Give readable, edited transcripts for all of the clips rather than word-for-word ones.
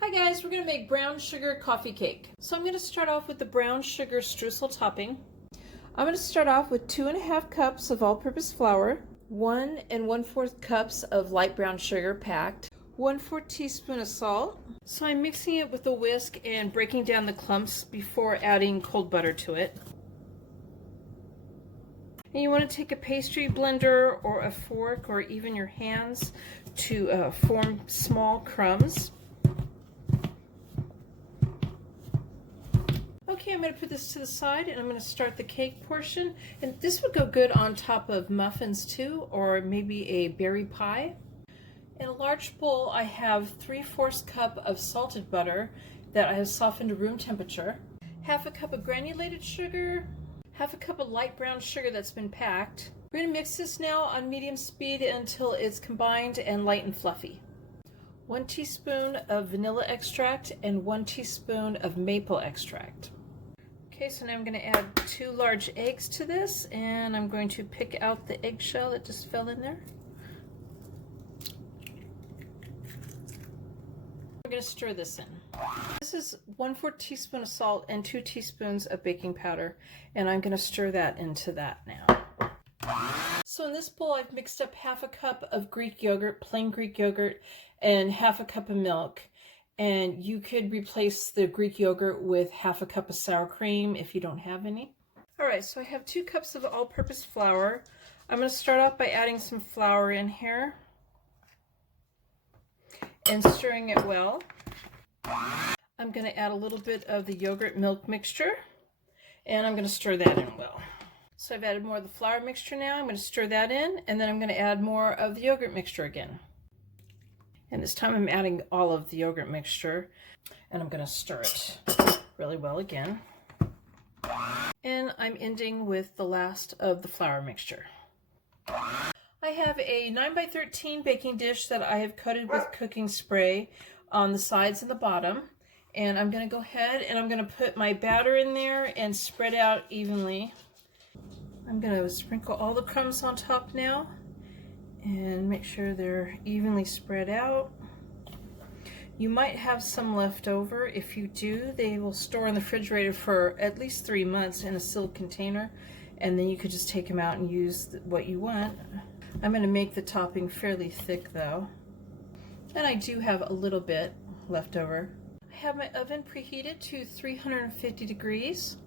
Hi guys, we're going to make brown sugar coffee cake. So I'm going to start off with the brown sugar streusel topping. I'm going to start off with 2½ cups of all-purpose flour, 1 1/4 cups of light brown sugar packed, 1/4 teaspoon of salt. So I'm mixing it with a whisk and breaking down the clumps before adding cold butter to it. And you want to take a pastry blender or a fork or even your hands to form small crumbs. Okay, I'm going to put this to the side and I'm going to start the cake portion. And this would go good on top of muffins too, or maybe a berry pie. In a large bowl, I have 3/4 cup of salted butter that I have softened to room temperature, 1/2 cup of granulated sugar, 1/2 cup of light brown sugar that's been packed. We're going to mix this now on medium speed until it's combined and light and fluffy. 1 teaspoon of vanilla extract and 1 teaspoon of maple extract. Okay, so now I'm going to add 2 large eggs to this, and I'm going to pick out the eggshell that just fell in there. We're going to stir this in. This is 1/4 teaspoon of salt and 2 teaspoons of baking powder, and I'm going to stir that into that now. So in this bowl, I've mixed up 1/2 cup of Greek yogurt, plain Greek yogurt, and 1/2 cup of milk. And you could replace the Greek yogurt with 1/2 cup of sour cream if you don't have any. All right, so I have 2 cups of all-purpose flour. I'm going to start off by adding some flour in here and stirring it well. I'm going to add a little bit of the yogurt milk mixture, and I'm going to stir that in well. So I've added more of the flour mixture now. I'm going to stir that in, and then I'm going to add more of the yogurt mixture again. And this time I'm adding all of the yogurt mixture, and I'm going to stir it really well again. And I'm ending with the last of the flour mixture. I have a 9x13 baking dish that I have coated with cooking spray on the sides and the bottom. And I'm going to go ahead and I'm going to put my batter in there and spread out evenly. I'm going to sprinkle all the crumbs on top now and make sure they're evenly spread out. You might have some left over. If you do, they will store in the refrigerator for at least 3 months in a sealed container, and then you could just take them out and use what you want. I'm going to make the topping fairly thick though, and I do have a little bit left over. I have my oven preheated to 350 degrees.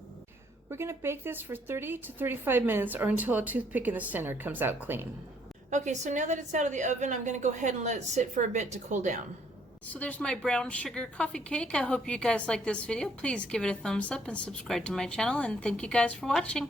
We're going to bake this for 30 to 35 minutes or until a toothpick in the center comes out clean. Okay, so now that it's out of the oven, I'm going to go ahead and let it sit for a bit to cool down. So there's my brown sugar coffee cake. I hope you guys like this video. Please give it a thumbs up and subscribe to my channel, and thank you guys for watching.